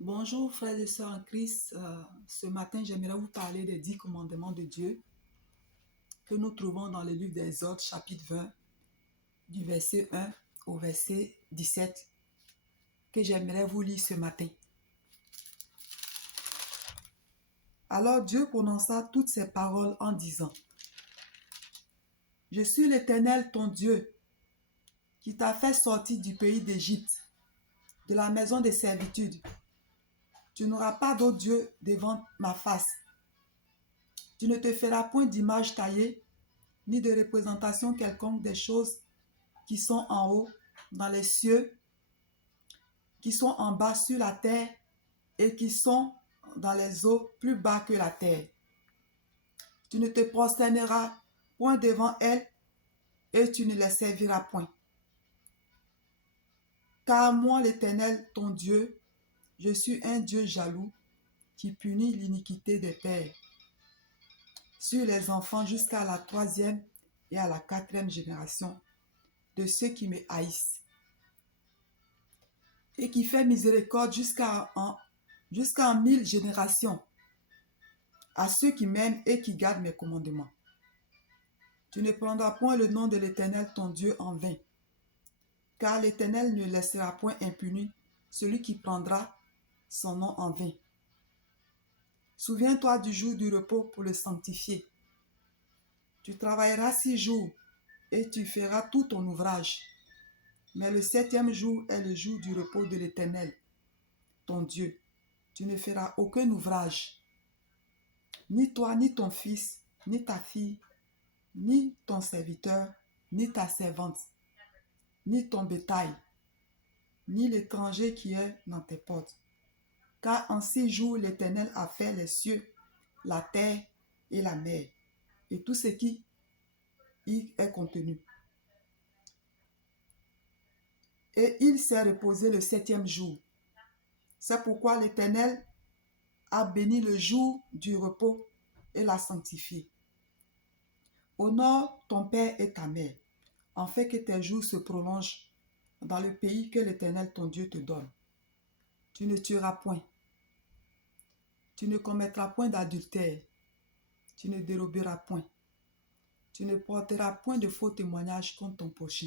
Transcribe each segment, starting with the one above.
Bonjour frères et sœurs en Christ. Ce matin, j'aimerais vous parler des 10 commandements de Dieu que nous trouvons dans le livre des Exode, chapitre 20, du verset 1 au verset 17, que j'aimerais vous lire ce matin. Alors Dieu prononça toutes ces paroles en disant: Je suis l'Éternel ton Dieu, qui t'a fait sortir du pays d'Égypte, de la maison de servitude. Tu n'auras pas d'autre Dieu devant ma face. Tu ne te feras point d'image taillée, ni de représentation quelconque des choses qui sont en haut dans les cieux, qui sont en bas sur la terre et qui sont dans les eaux plus bas que la terre. Tu ne te prosterneras point devant elles et tu ne les serviras point. Car moi, l'Éternel, ton Dieu, je suis un Dieu jaloux qui punit l'iniquité des pères sur les enfants jusqu'à la 3e et à la 4e génération de ceux qui me haïssent, et qui fait miséricorde jusqu'à en 1000 générations à ceux qui m'aiment et qui gardent mes commandements. Tu ne prendras point le nom de l'Éternel ton Dieu en vain, car l'Éternel ne laissera point impuni celui qui prendra son nom en vain. Souviens-toi du jour du repos pour le sanctifier. Tu travailleras 6 jours et tu feras tout ton ouvrage. Mais le 7e jour est le jour du repos de l'Éternel, ton Dieu. Tu ne feras aucun ouvrage, ni toi, ni ton fils, ni ta fille, ni ton serviteur, ni ta servante, ni ton bétail, ni l'étranger qui est dans tes portes. Car en 6 jours, l'Éternel a fait les cieux, la terre et la mer, et tout ce qui y est contenu. Et il s'est reposé le 7e jour. C'est pourquoi l'Éternel a béni le jour du repos et l'a sanctifié. Honore ton père et ta mère, afin que tes jours se prolongent dans le pays que l'Éternel ton Dieu te donne. Tu ne tueras point. Tu ne commettras point d'adultère. Tu ne déroberas point. Tu ne porteras point de faux témoignages contre ton prochain.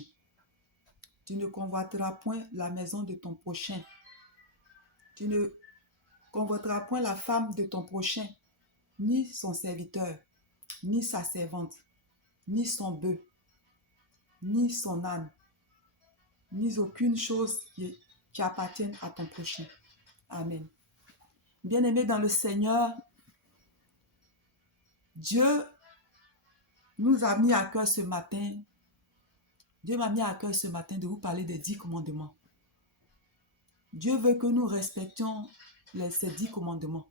Tu ne convoiteras point la maison de ton prochain. Tu ne convoiteras point la femme de ton prochain, ni son serviteur, ni sa servante, ni son bœuf, ni son âne, ni aucune chose qui appartienne à ton prochain. Amen. Bien-aimés dans le Seigneur, Dieu nous a mis à cœur ce matin, Dieu m'a mis à cœur ce matin de vous parler des 10 commandements. Dieu veut que nous respections ces 10 commandements.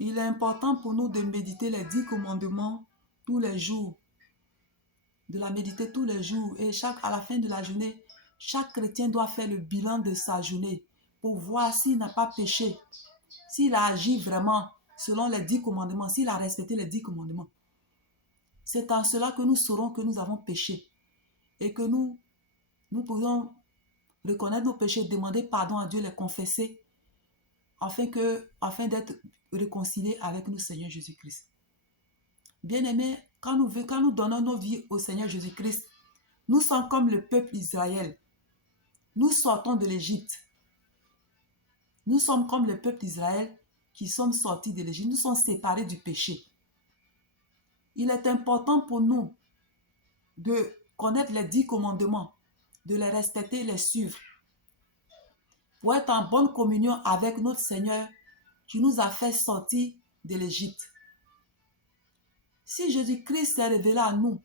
Il est important pour nous de méditer les 10 commandements tous les jours, de la méditer tous les jours. Et à la fin de la journée, chaque chrétien doit faire le bilan de sa journée pour voir s'il n'a pas péché, s'il a agi vraiment selon les 10 commandements, s'il a respecté les 10 commandements. C'est en cela que nous saurons que nous avons péché et que nous pourrions reconnaître nos péchés, demander pardon à Dieu, les confesser afin d'être réconciliés avec nous, Seigneur Jésus-Christ. Bien-aimés, quand nous donnons nos vies au Seigneur Jésus-Christ, nous sommes comme le peuple d'Israël. Nous sortons de l'Égypte. Nous sommes comme le peuple d'Israël qui sommes sortis de l'Égypte. Nous sommes séparés du péché. Il est important pour nous de connaître les 10 commandements, de les respecter et les suivre, pour être en bonne communion avec notre Seigneur qui nous a fait sortir de l'Égypte. Si Jésus-Christ s'est révélé à nous,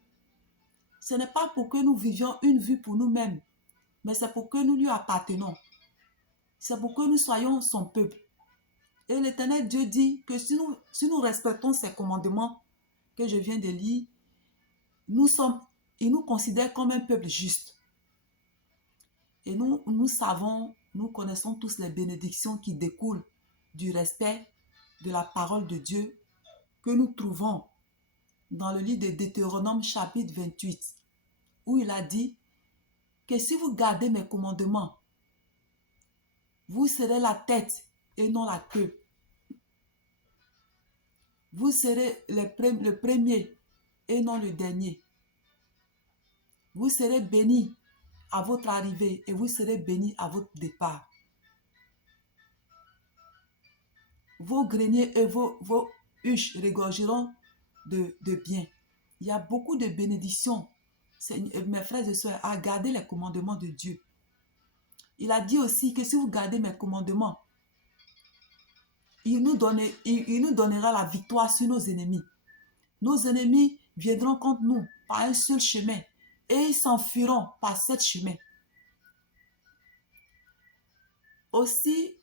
ce n'est pas pour que nous vivions une vie pour nous-mêmes, mais c'est pour que nous lui appartenons. C'est pour que nous soyons son peuple. Et l'Éternel Dieu dit que si nous respectons ces commandements que je viens de lire, il nous considère comme un peuple juste. Et nous savons, nous connaissons tous les bénédictions qui découlent du respect de la parole de Dieu que nous trouvons dans le livre de Deutéronome chapitre 28, où il a dit que si vous gardez mes commandements, Vous serez la tête et non la queue. Vous serez le premier et non le dernier. Vous serez béni à votre arrivée et vous serez béni à votre départ. Vos greniers et vos huches regorgeront de bien. Il y a beaucoup de bénédictions, mes frères et sœurs, à garder les commandements de Dieu. Il a dit aussi que si vous gardez mes commandements, il nous donnera la victoire sur nos ennemis. Nos ennemis viendront contre nous par un seul chemin et ils s'enfuiront par 7 chemins. Aussi,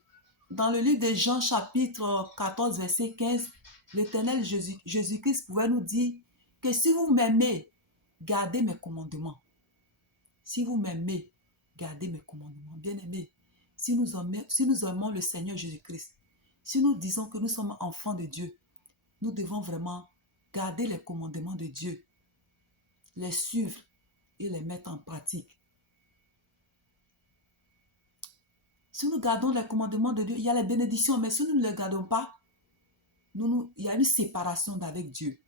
dans le livre de Jean chapitre 14, verset 15, l'Éternel Jésus-Christ pouvait nous dire que si vous m'aimez, gardez mes commandements. Si vous m'aimez, gardez mes commandements. Bien-aimés, si nous aimons le Seigneur Jésus-Christ, si nous disons que nous sommes enfants de Dieu, nous devons vraiment garder les commandements de Dieu, les suivre et les mettre en pratique. Si nous gardons les commandements de Dieu, il y a les bénédictions, mais si nous ne les gardons pas, il y a une séparation d'avec Dieu.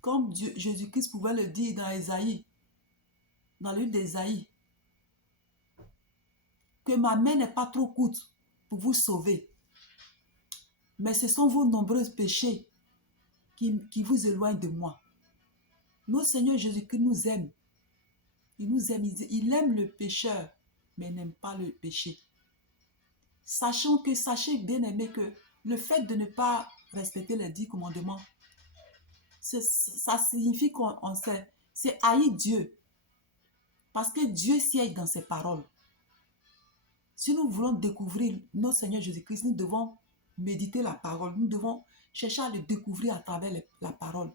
Comme Jésus-Christ pouvait le dire dans Ésaïe, dans le livre d'Ésaïe, que ma main n'est pas trop courte pour vous sauver, mais ce sont vos nombreux péchés qui vous éloignent de moi. Notre Seigneur Jésus-Christ nous aime. Il nous aime, il aime le pécheur, mais n'aime pas le péché. Sachez bien aimé que le fait de ne pas respecter les 10 commandements, ça signifie qu'on sait, c'est haïr Dieu. Parce que Dieu siège dans ses paroles. Si nous voulons découvrir notre Seigneur Jésus-Christ, nous devons méditer la parole. Nous devons chercher à le découvrir à travers la parole.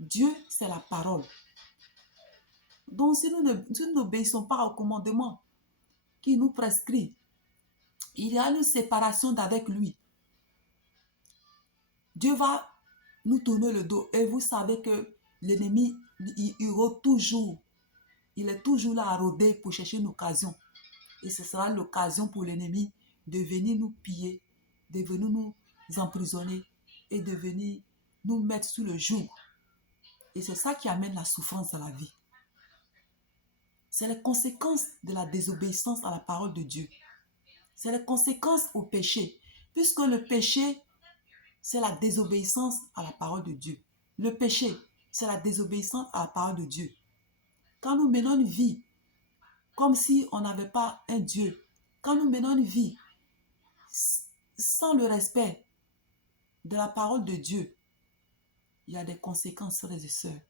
Dieu, c'est la parole. Donc, si nous n'obéissons pas au commandement qui nous prescrit, il y a une séparation d'avec lui. Dieu va nous tourner le dos. Et vous savez que l'ennemi, il rôde toujours. Il est toujours là à rôder pour chercher une occasion. Et ce sera l'occasion pour l'ennemi de venir nous piller, de venir nous emprisonner et de venir nous mettre sous le joug. Et c'est ça qui amène la souffrance dans la vie. C'est les conséquences de la désobéissance à la parole de Dieu. C'est les conséquences au péché. Puisque le péché, c'est la désobéissance à la parole de Dieu. Le péché, c'est la désobéissance à la parole de Dieu. Quand nous menons une vie comme si on n'avait pas un Dieu, quand nous menons une vie sans le respect de la parole de Dieu, il y a des conséquences, frères et sœurs.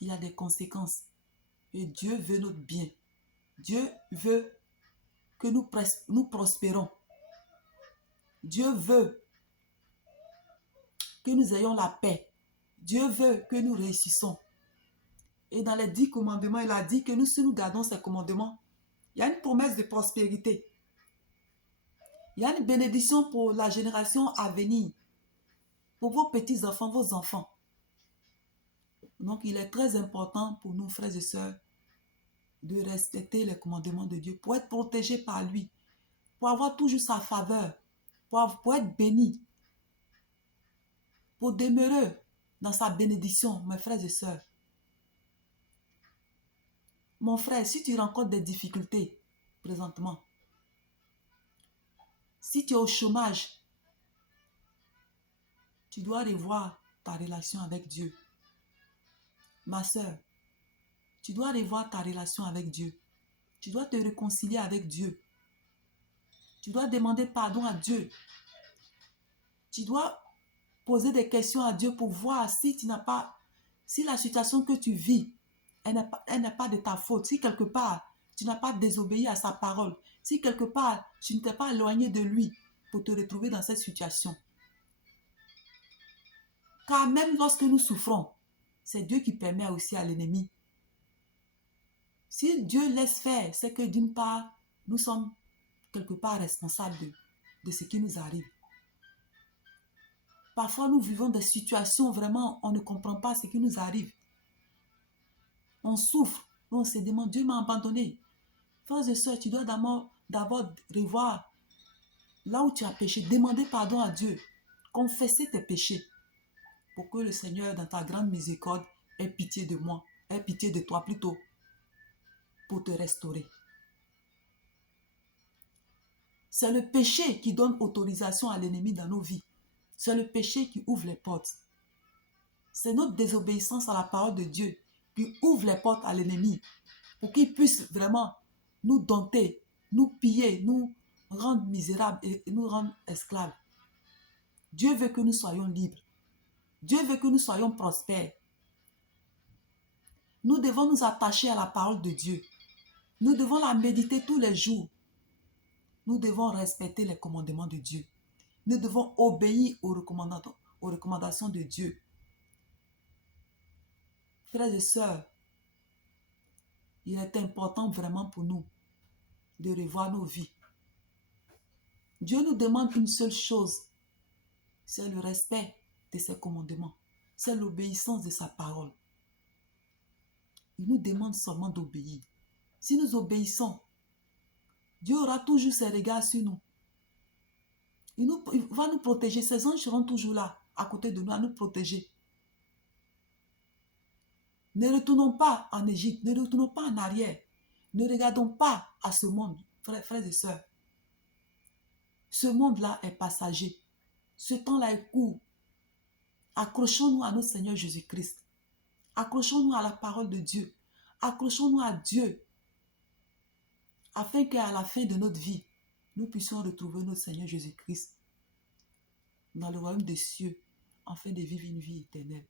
Il y a des conséquences. Et Dieu veut notre bien. Dieu veut que nous prospérons. Dieu veut que nous ayons la paix. Dieu veut que nous réussissons. Et dans les 10 commandements, il a dit que si nous gardons ces commandements, il y a une promesse de prospérité. Il y a une bénédiction pour la génération à venir. Pour vos petits-enfants, vos enfants. Donc, il est très important pour nous, frères et sœurs, de respecter les commandements de Dieu, pour être protégés par lui, pour avoir toujours sa faveur, pour être béni, pour demeurer dans sa bénédiction, mes frères et sœurs. Mon frère, si tu rencontres des difficultés présentement, si tu es au chômage, tu dois revoir ta relation avec Dieu. Ma sœur, tu dois revoir ta relation avec Dieu. Tu dois te réconcilier avec Dieu. Tu dois demander pardon à Dieu. Tu dois poser des questions à Dieu pour voir si la situation que tu vis, elle n'est pas de ta faute. Si quelque part, tu n'as pas désobéi à sa parole. Si quelque part, tu ne t'es pas éloigné de lui pour te retrouver dans cette situation. Car même lorsque nous souffrons, c'est Dieu qui permet aussi à l'ennemi. Si Dieu laisse faire, c'est que d'une part, nous sommes quelque part responsables de ce qui nous arrive. Parfois, nous vivons des situations vraiment, on ne comprend pas ce qui nous arrive. On souffre, on se demande, Dieu m'a abandonné. Frères et sœurs, tu dois d'abord revoir là où tu as péché. Demander pardon à Dieu. Confesser tes péchés. Pour que le Seigneur, dans ta grande miséricorde, ait pitié de moi. Ait pitié de toi plutôt. Pour te restaurer. C'est le péché qui donne autorisation à l'ennemi dans nos vies. C'est le péché qui ouvre les portes. C'est notre désobéissance à la parole de Dieu qui ouvre les portes à l'ennemi pour qu'il puisse vraiment nous dompter, nous piller, nous rendre misérables et nous rendre esclaves. Dieu veut que nous soyons libres. Dieu veut que nous soyons prospères. Nous devons nous attacher à la parole de Dieu. Nous devons la méditer tous les jours. Nous devons respecter les commandements de Dieu. Nous devons obéir aux recommandations de Dieu. Frères et sœurs, il est important vraiment pour nous de revoir nos vies. Dieu nous demande une seule chose, c'est le respect de ses commandements, c'est l'obéissance de sa parole. Il nous demande seulement d'obéir. Si nous obéissons, Dieu aura toujours ses regards sur nous. Il va nous protéger. Ses anges seront toujours là, à côté de nous, à nous protéger. Ne retournons pas en Égypte, ne retournons pas en arrière. Ne regardons pas à ce monde, frères et sœurs. Ce monde-là est passager. Ce temps-là est court. Accrochons-nous à notre Seigneur Jésus-Christ. Accrochons-nous à la parole de Dieu. Accrochons-nous à Dieu. Afin qu'à la fin de notre vie, nous puissions retrouver notre Seigneur Jésus-Christ dans le royaume des cieux, afin de vivre une vie éternelle.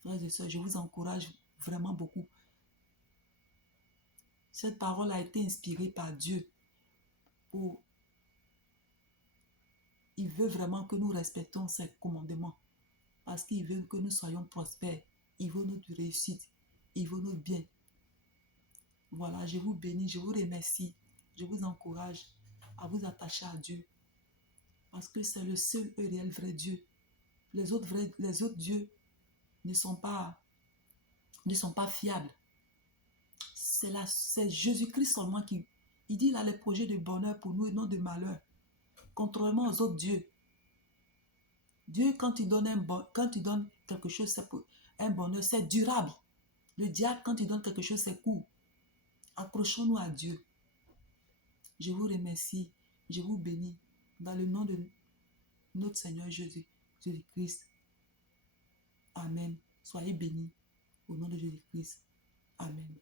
Frères et sœurs, je vous encourage vraiment beaucoup. Cette parole a été inspirée par Dieu. Il veut vraiment que nous respectons ses commandements. Parce qu'il veut que nous soyons prospères. Il veut notre réussite. Il veut notre bien. Voilà, je vous bénis, je vous remercie. Je vous encourage à vous attacher à Dieu. Parce que c'est le seul et réel vrai Dieu. Les autres dieux ne sont pas fiables. C'est Jésus-Christ seulement qui... Il dit, il a les projets de bonheur pour nous et non de malheur. Contrairement aux autres dieux. Dieu, quand il donne quelque chose, c'est pour un bonheur, c'est durable. Le diable, quand il donne quelque chose, c'est court. Accrochons-nous à Dieu. Je vous remercie. Je vous bénis. Dans le nom de notre Seigneur Jésus-Christ. Amen. Soyez bénis. Au nom de Jésus-Christ. Amen.